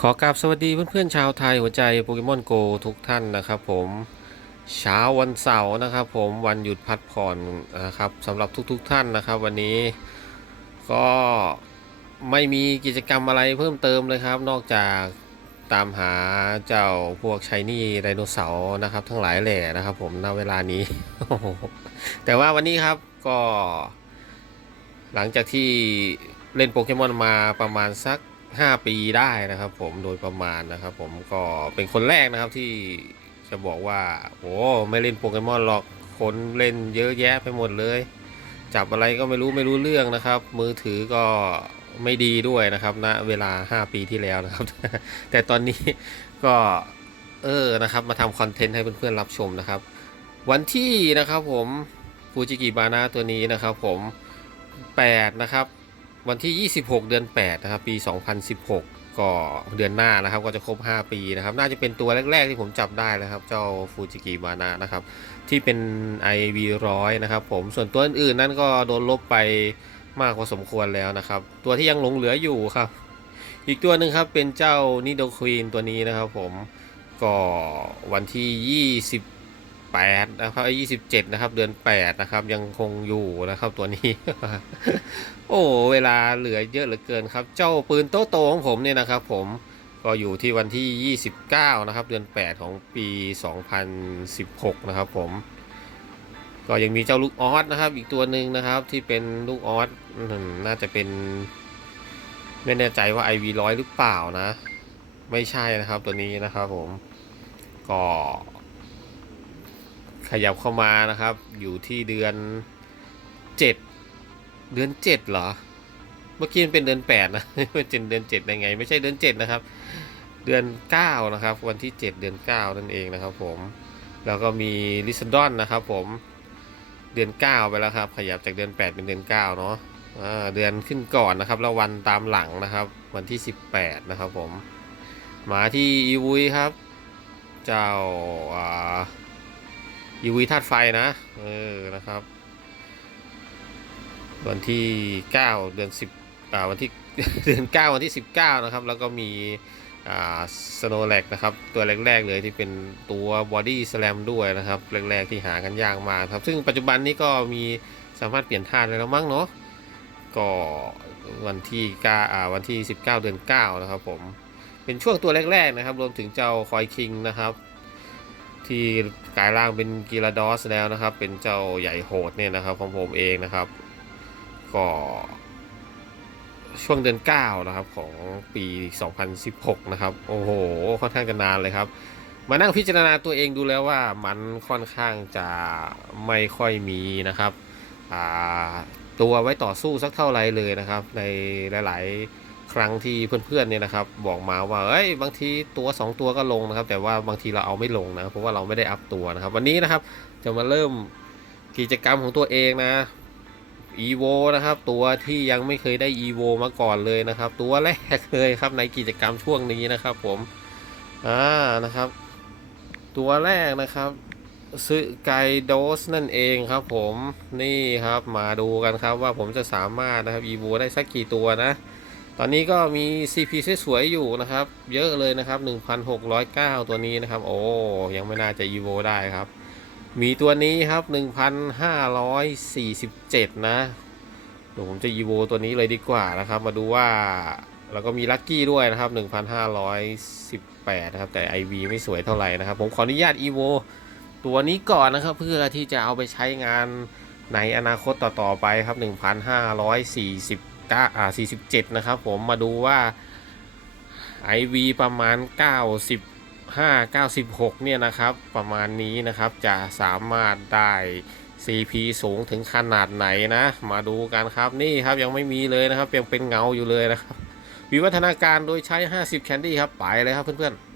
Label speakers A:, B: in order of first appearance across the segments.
A: ขอกราบสวัสดีเพื่อนๆชาวไทยหัวใจโปเกมอนโกทุกท่านนะครับผมเช้าวันเสาร์นะครับผมวันหยุดพักผ่อนนะครับสำหรับทุกๆท่านนะครับ วันนี้ก็ไม่มีกิจกรรมอะไรเพิ่มเติมเลยครับ นอกจากตามหาเจ้าพวกชายนี่ไดโนเสาร์นะครับ ทั้งหลายแหล่นะครับผมณเวลานี้ แต่ว่าวันนี้ครับก็ หลังจากที่เล่นโปเกมอนมาประมาณสัก 5ปีได้นะครับ ผมโดยประมาณนะครับ ผมก็เป็นคนแรกนะครับที่จะบอกว่าโอ้ไม่เล่นโปเกมอนหรอกคนเล่นเยอะแยะไปหมดเลย จับอะไรก็ไม่รู้ไม่รู้เรื่องนะครับ มือถือก็ไม่ดีด้วยนะครับณนะเวลา 5 ปีที่แล้วนะครับ แต่ตอนนี้ก็เออนะครับ มาทำคอนเทนต์ให้เพื่อนๆรับชมนะครับ วันที่นะครับผมฟูจิกิบานะตัวนี้นะครับ ผม8นะครับ วันที่ 26 เดือน 8 นะครับ ปี 2016 ก็เดือนหน้านะครับ ก็จะครบ 5 ปีนะครับ น่าจะเป็นตัวแรก ๆ ที่ผมจับได้นะครับ เจ้าฟูจิกิมานะนะครับ ที่เป็น IV ร้อยนะครับ ผม ส่วนตัวอื่นๆ นั้นก็โดนลบไปมากพอสมควรแล้วนะครับ ตัวที่ยังหลงเหลืออยู่ครับ อีกตัวหนึ่งครับเป็นเจ้านิโดควีนตัวนี้นะครับ ผม ก็วันที่ 8นะครับยี่สิบเจ็ดนะครับ เดือน 8 นะครับ ยังคงอยู่นะครับตัวนี้ โอ้เวลาเหลือเยอะเหลือเกินครับ เจ้าปืนโตโตของผมเนี่ยนะครับ ผมก็อยู่ที่วันที่ 29 นะครับ เดือน 8 ของปี 2016 นะครับ ผม ก็ยังมีเจ้าลูกออสนะครับ อีกตัวหนึ่งนะครับ ที่เป็นลูกออสน่าจะเป็น ไม่แน่ใจว่า IV ร้อยหรือเปล่านะ ไม่ใช่นะครับตัวนี้นะครับ ผมก็ ยับเข้ามานะครับ อยู่ที่เดือน7เดือน7เหรอ เมื่อกี้มันเป็นเดือน8นะเป็นเดือน7ได้ไง ไม่ใช่เดือน7นะครับ เดือน9นะครับ วันที่7เดือน9นั่นเองนะครับ ผม แล้วก็มีลิซดอนนะครับ ผมเดือน9ไปแล้วครับ ขยับจากเดือน8เป็นเดือน9เนาะเดือนขึ้นก่อนนะครับ แล้ววันตามหลังนะครับ วันที่18นะครับ ผม มาที่อีวุยครับ เจ้าอ่า อีวีธาตุไฟนะ เออ นะครับ วันที่ 9 เดือน 10อ่าวันที่เดือน 9 วันที่ 19 นะครับ แล้วก็มีอ่าสโนแลกนะครับ ตัวแรก ๆ เลยที่เป็นตัวบอดี้สแลมด้วยนะครับ แรก ๆ ที่หากันยากมากครับ ซึ่งปัจจุบันนี้ก็มีสามารถเปลี่ยนธาตุได้แล้วมั้งเนาะก็วันที่9อ่าวันที่ 19 เดือน 9 นะครับผม เป็นช่วงตัวแรก ๆ นะครับ รวมถึงเจ้าคอยคิงนะครับ ที่กลายร่างเป็นกีราดอสแล้วนะครับ เป็นเจ้าใหญ่โหดเนี่ยนะครับของผมเองนะครับ ก็ช่วงเดือน9นะครับของปี 2016 นะครับ โอ้โห ค่อนข้างจะนานเลยครับ มานั่งพิจารณาตัวเองดูแล้วว่ามันค่อนข้างจะไม่ค่อยมีนะครับตัวไว้ต่อสู้สักเท่าไรเลยนะครับ ในหลาย ๆ ครั้งที่เพื่อนๆเนี่ยนะครับ บอกมาว่าเอ้ยบางทีตัว 2 ตัวก็ลงนะครับ แต่ว่าบางทีเราเอาไม่ลงนะเพราะว่าเราไม่ได้อัพตัวนะครับ วันนี้นะครับจะมาเริ่มกิจกรรมของตัวเองนะ EVO นะครับตัวที่ยังไม่เคยได้ EVO มาก่อนเลยนะครับ ตัวแรกเลยครับในกิจกรรมช่วงนี้นะครับ ผมอ่านะครับ ตัวแรกนะครับซึไกโดสนั่นเองครับ ผมนี่ครับมาดูกันครับว่าผมจะสามารถนะครับ EVO ได้สักกี่ตัวนะ ตอนนี้ก็มี CP สวยๆอยู่นะครับ เยอะเลยนะครับ 1,609 ตัวนี้นะครับ โอ้ยังไม่น่าจะ EVO ได้ครับ มีตัวนี้ครับ 1,547 นะเดี๋ยวผมจะ EVO ตัวนี้เลยดีกว่านะครับ มาดูว่าแล้วก็มีลัคกี้ด้วยนะครับ 1,518 นะครับ แต่ IV ไม่สวยเท่าไหร่นะครับ ผมขออนุญาต EVO ตัวนี้ก่อนนะครับ เพื่อที่จะเอาไปใช้งานในอนาคตต่อๆไปครับ 1,540 9อ่า47 นะครับผมมาดูว่า IV ประมาณ 95 96 เนี่ยนะครับ ประมาณนี้นะครับจะสามารถได้ CP สูงถึงขนาดไหนนะ มาดูกันครับนี่ครับยังไม่มีเลยนะครับยังเป็นเงาอยู่เลยนะครับ วิวัฒนาการโดยใช้ 50 แคนดี้ครับ ไปเลยครับเพื่อนๆ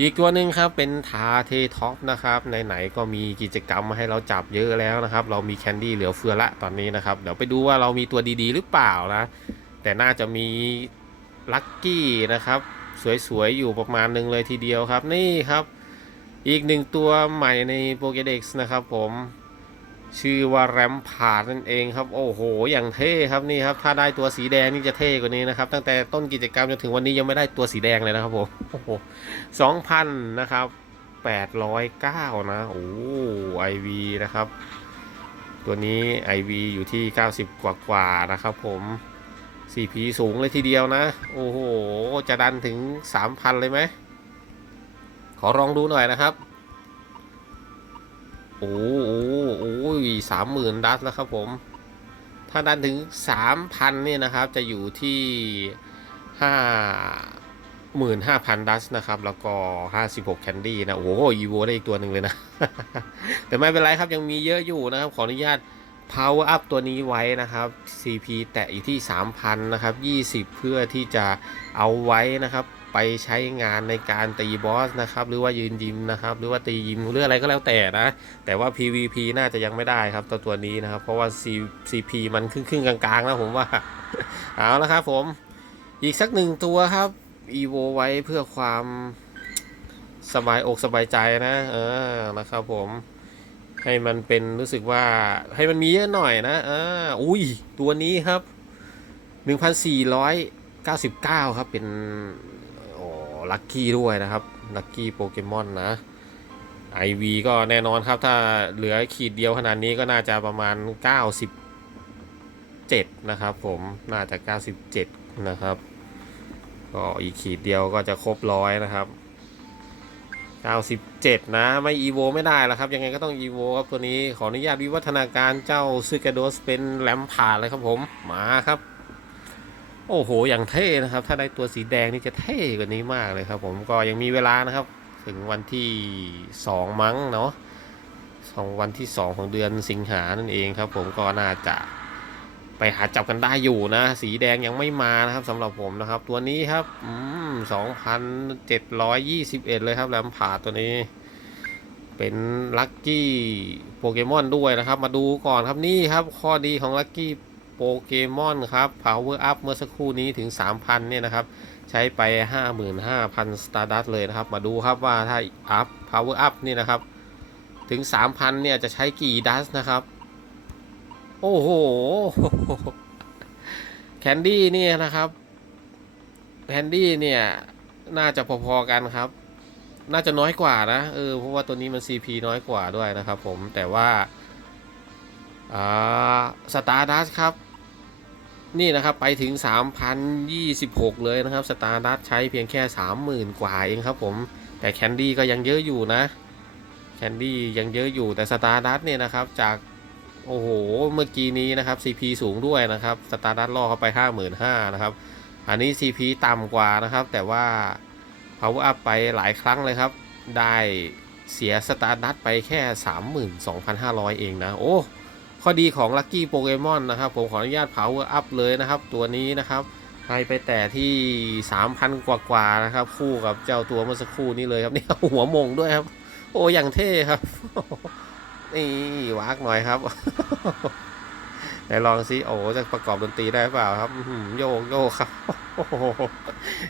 A: อีกตัวหนึ่งครับเป็นทาเทท็อปนะครับไหนๆก็มีกิจกรรมมาให้เราจับเยอะแล้วนะครับ เรามีแคนดี้เหลือเฟือละตอนนี้นะครับ เดี๋ยวไปดูว่าเรามีตัวดีๆ หรือเปล่านะ แต่น่าจะมีลัคกี้นะครับ สวยๆ อยู่ประมาณหนึ่งเลยทีเดียวครับนี่ครับ อีกหนึ่งตัวใหม่ในโปเกเด็กซ์นะครับผม ชื่อว่าแรมพาร์ดนั่นเองครับ โอ้โห อย่างเท่ครับนี่ครับ ถ้าได้ตัวสีแดงนี่จะเท่กว่านี้นะครับ ตั้งแต่ต้นกิจกรรมจนถึงวันนี้ยังไม่ได้ตัวสีแดงเลยนะครับผมโอ้โหสองพันนะครับแปดร้อยเก้านะ โอ้ไอวีนะครับ ตัวนี้ IV อยู่ที่ 90 กว่ากว่านะครับผม CP สูงเลยทีเดียวนะ โอ้โห จะดันถึง 3,000 เลยไหม ขอลองดูหน่อยนะครับ โอ้โหโอ้ยสามหมื่นดัสแล้วครับผม ถ้าดันถึง3,000เนี่ยนะครับ จะอยู่ที่5 15,000ดัสนะครับ แล้วก็56แคนดี้นะ โอ้โหอีโวได้อีกตัวหนึ่งเลยนะ แต่ไม่เป็นไรครับยังมีเยอะอยู่นะครับ ขออนุญาต power up ตัวนี้ไว้นะครับ CP แตะอยู่ที่ 3,000 นะครับ 20 เพื่อที่จะเอาไว้นะครับ ไปใช้งานในการตีบอสนะครับ หรือว่ายืนยิมนะครับ หรือว่าตียิมหรืออะไรก็แล้วแต่นะ แต่ว่า PVP น่าจะยังไม่ได้ครับตัวตัวนี้นะครับ เพราะว่า C CP มันครึ่งครึ่งๆกลางๆนะผมว่า เอาละครับผม อีกสักหนึ่งตัวครับ EVO ไว้เพื่อความสบายอกสบายใจนะ เออนะครับผม ให้มันเป็นรู้สึกว่าให้มันมีเยอะหน่อยนะอ่าอุ้ย ตัวนี้ครับ 1,499 ครับเป็น ลัคกี้ด้วยนะครับลัคกี้โปเกมอนนะ IV ก็แน่นอนครับ ถ้าเหลือขีดเดียวขนาดนี้ก็น่าจะประมาณ 97 นะครับผมน่าจะ 97 นะครับ ก็อีกขีดเดียวก็จะครบร้อยนะครับ 97 นะ ไม่อีโวไม่ได้แล้วครับ ยังไงก็ต้องอีโวครับตัวนี้ขออนุญาตวิวัฒนาการเจ้าซึกาโดสเป็นแลมพาร์ดเลยครับผม มาครับ โอ้โห อย่างเท่นะครับ ถ้าได้ตัวสีแดงนี่จะเท่กว่านี้มากเลยครับ ผมก็ยังมีเวลานะครับ ถึงวันที่ 2 มั้งเนาะสองวันที่ 2 ของเดือนสิงหานั่นเองครับ ผมก็น่าจะไปหาจับกันได้อยู่นะ สีแดงยังไม่มานะครับสำหรับผมนะครับ ตัวนี้ครับอืม2,721เลยครับแลมพาตัวนี้ เป็นลัคกี้โปเกมอนด้วยนะครับ มาดูก่อนครับนี่ครับ ข้อดีของลัคกี้ โปเกมอนครับ Power Up เมื่อสักครู่นี้ถึง 3,000 เนี่ยนะครับ ใช้ไป 55,000 Stardust เลยนะครับ มาดูครับว่าถ้า Up Power Up นี่นะครับ ถึง 3,000 เนี่ยจะใช้กี่ดัสนะครับ โอ้โห แคนดี้เนี่ยนะครับ แคนดี้เนี่ยน่าจะพอๆกันครับ น่าจะน้อยกว่านะ เออ เพราะว่าตัวนี้มัน CP น้อยกว่าด้วยนะครับผม แต่ว่าอ่า สตาร์ดัสครับ นี่นะครับไปถึง 3,026 เลยนะครับสตาร์ดัสใช้เพียงแค่ 30,000 กว่าเองครับผม แต่แคนดี้ก็ยังเยอะอยู่นะ แคนดี้ยังเยอะอยู่แต่สตาร์ดัสเนี่ยนะครับจากโอ้โห เมื่อกี้นี้นะครับ CP สูงด้วยนะครับ สตาร์ดัสล่อเข้าไป 55,000นะครับ อันนี้ CP ต่ำกว่านะครับ แต่ว่า power up ไปหลายครั้งเลยครับ ได้เสียสตาร์ดัตไปแค่ 32,500 เองนะ โอ้ ข้อดีของ Lucky Pokemon นนะครับ ผมขออนุญาต power up เลยนะครับ ตัวนี้นะครับให้ไปแต่ที่ 3,000 กว่ากว่านะครับ คู่กับเจ้าตัวเมื่อสักครู่นี้เลยครับเนี่ยหัวมงด้วยครับ โอ้อย่างเท่ครับนี่วากหน่อยครับไหนลองสิโอ้จะประกอบดนตรีได้เปล่าครับโยกโยกครับ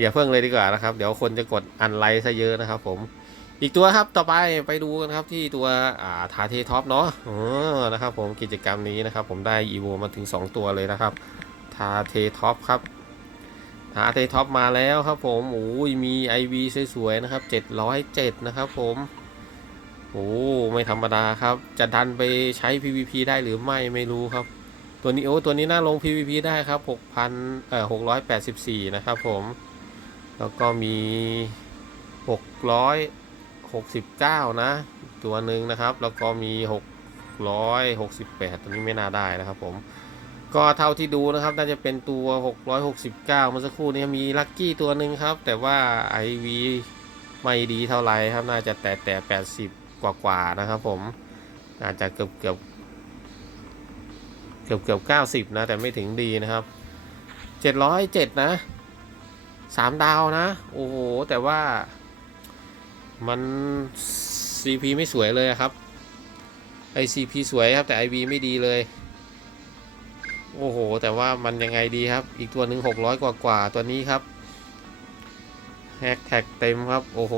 A: อย่าเพิ่งเลยดีกว่านะครับ เดี๋ยวคนจะกดอันไลค์ซะเยอะนะครับผม อีกตัวครับต่อไปไปดูกันครับที่ตัวอ่าทาเทท็อปเนาะออนะครับ ผมกิจกรรมนี้นะครับ ผมได้อีโวมาถึง 2 ตัวเลยนะครับทาเทท็อปครับทาเทท็อปมาแล้วครับ ผมโอ้ยมี IV สวยๆนะครับ707นะครับ ผมโอ้ไม่ธรรมดาครับ จะดันไปใช้ PVP ได้หรือไม่ไม่รู้ครับ ตัวนี้โอ้ตัวนี้น่าลง PVP ได้ครับ6,000เอ่อ684 นะครับ ผม แล้วก็มี 669 นะ ตัวหนึ่งนะครับ แล้วก็มี 668 ตัวนี้ไม่น่าได้นะครับผม ก็เท่าที่ดูนะครับ น่าจะเป็นตัว 669 เมื่อสักครู่นี้มีลัคกี้ตัวหนึ่งครับ แต่ว่า IV ไม่ดีเท่าไหร่ครับ น่าจะแต่แต่ 80 กว่ากว่าๆนะครับผม อาจจะเกือบเกือบเกือบเกือบเก้าสิบนะ แต่ไม่ถึงดีนะครับเจ็ดร้อยเจ็ดนะสามดาวนะ โอ้โห แต่ว่า มัน CP ไม่สวยเลยครับไอ CP สวยครับแต่ IV ไม่ดีเลย โอ้โห แต่ว่ามันยังไงดีครับ อีกตัวหนึ่งหกร้อยกว่ากว่าๆตัวนี้ครับแฮกแท็กเต็มครับ โอ้โห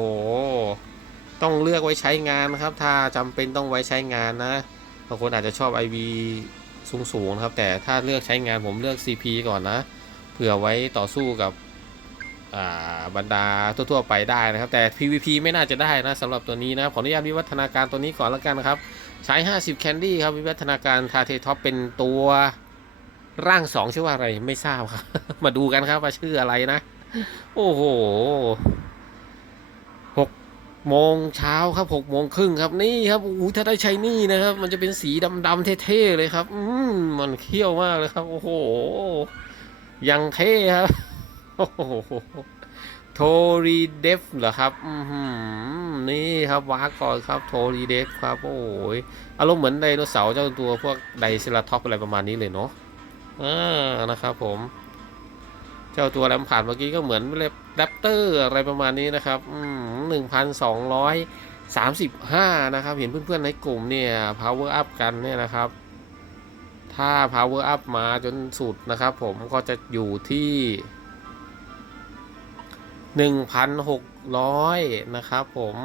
A: ต้องเลือกไว้ใช้งานนะครับ ถ้าจำเป็นต้องไว้ใช้งานนะบางคนอาจจะชอบ IV สูงๆนะครับ แต่ถ้าเลือกใช้งานผมเลือก CP ก่อนนะ เผื่อไว้ต่อสู้กับ บรรดาทั่วๆไปได้นะครับ แต่ PVP ไม่น่าจะได้นะสำหรับตัวนี้นะขออนุญาตวิวัฒนาการตัวนี้ก่อนแล้วกันนะครับ ใช้ 50 แคนดี้ครับวิวัฒนาการทาเทท็อปเป็นตัวร่าง2ชื่อว่าอะไรไม่ทราบครับ มาดูกันครับว่าชื่ออะไรนะ โอ้โหหกโมงเช้าครับหกโมงครึ่งครับนี่ครับโอ้ถ้าได้ใช้นี่นะครับ มันจะเป็นสีดำๆเท่ๆเลยครับ อืมมันเขี้ยวมากเลยครับ โอ้โหยังเท่ครับ โทรีเดฟเหรอครับอืนี่ครับวากก่อนครับโทรีเดฟครับ โอ้ยอารมณ์เหมือนไดโนเสาร์เจ้าตัวพวกไดเซราท็อปอะไรประมาณนี้เลยเนาะอ่านะครับผม เจ้าตัวแรมผ่านเมื่อกี้ก็เหมือนแรปเตอร์อะไรประมาณนี้นะครับหนึ่งพันสองร้อยสามสิบห้านะครับ เห็นเพื่อนๆในกลุ่มเนี่ย power up กันเนี่ยนะครับถ้า power up มาจนสุดนะครับผมก็จะอยู่ที่ หนึ่งพันหกร้อยนะครับผม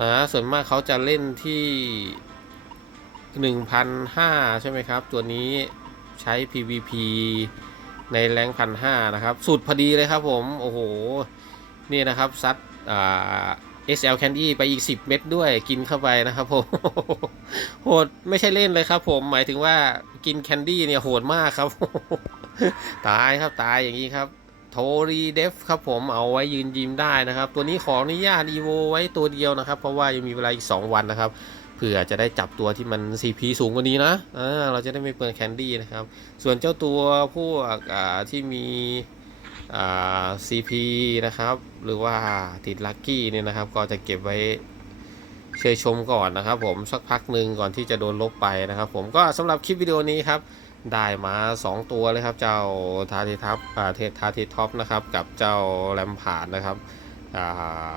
A: นะส่วนมากเขาจะเล่นที่หนึ่งพันห้าใช่ไหมครับ ตัวนี้ใช้ PVP ในแรงพันห้านะครับ สุดพอดีเลยครับผม โอ้โห นี่นะครับ ซัดอ่า SL Candy ไปอีก 10 เม็ดด้วยกินเข้าไปนะครับผมโหดไม่ใช่เล่นเลยครับผมหมายถึงว่ากินแคนดี้เนี่ยโหดมากครับ ตายครับตายอย่างนี้ครับ โทรีเดฟครับผมเอาไว้ยืนยิ้มได้นะครับ ตัวนี้ขออนุญาตอีโวไว้ตัวเดียวนะครับ เพราะว่ายังมีเวลาอีก 2 วันนะครับเผื่อจะได้จับตัวที่มัน CP สูงกว่านี้นะอ่าเราจะได้ไม่เปลืองแคนดี้นะครับ ส่วนเจ้าตัวพวกอ่าที่มีอ่า CP นะครับ หรือว่าติดลัคกี้เนี่ยนะครับ ก็จะเก็บไว้เชยชมก่อนนะครับ ผมสักพักหนึ่งก่อนที่จะโดนลบไปนะครับ ผมก็สำหรับคลิปวิดีโอนี้ครับ ได้มา 2 ตัวเลยครับเจ้าทาเททับอ่าเททาเทท็อปนะครับกับเจ้าแรมผ่านนะครับอ่า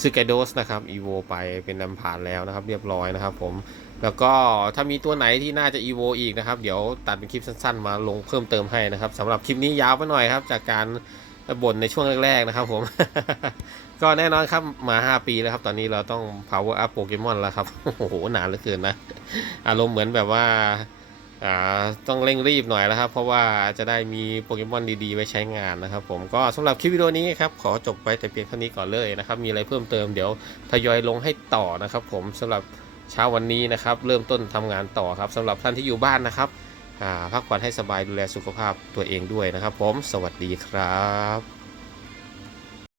A: ซึเกโดสนะครับอีโวไปเป็นแรมผ่านแล้วนะครับ เรียบร้อยนะครับผมแล้วก็ถ้ามีตัวไหนที่น่าจะ EVO อีกนะครับ เดี๋ยวตัดเป็นคลิปสั้นๆ มาลงเพิ่มเติมให้นะครับสำหรับคลิปนี้ยาวไปหน่อยครับ จากการบ่นในช่วงแรกๆนะครับผม ก็แน่นอนครับมา 5 ปีแล้วครับตอนนี้เราต้อง power up โปเกมอนแล้วครับ โอ้โห นานเหลือเกินนะ อารมณ์เหมือนแบบว่า อ่าต้องเร่งรีบหน่อยแล้วครับ เพราะว่าจะได้มีโปเกมอนดีๆไว้ใช้งานนะครับ ผมก็สำหรับคลิปวิดีโอนี้ครับขอจบไปแต่เพียงเท่านี้ก่อนเลยนะครับ มีอะไรเพิ่มเติมเดี๋ยวทยอยลงให้ต่อนะครับ ผมสำหรับเช้าวันนี้นะครับ เริ่มต้นทำงานต่อครับสำหรับท่านที่อยู่บ้านนะครับอ่าพักผ่อนให้สบายดูแลสุขภาพตัวเองด้วยนะครับ ผมสวัสดีครับ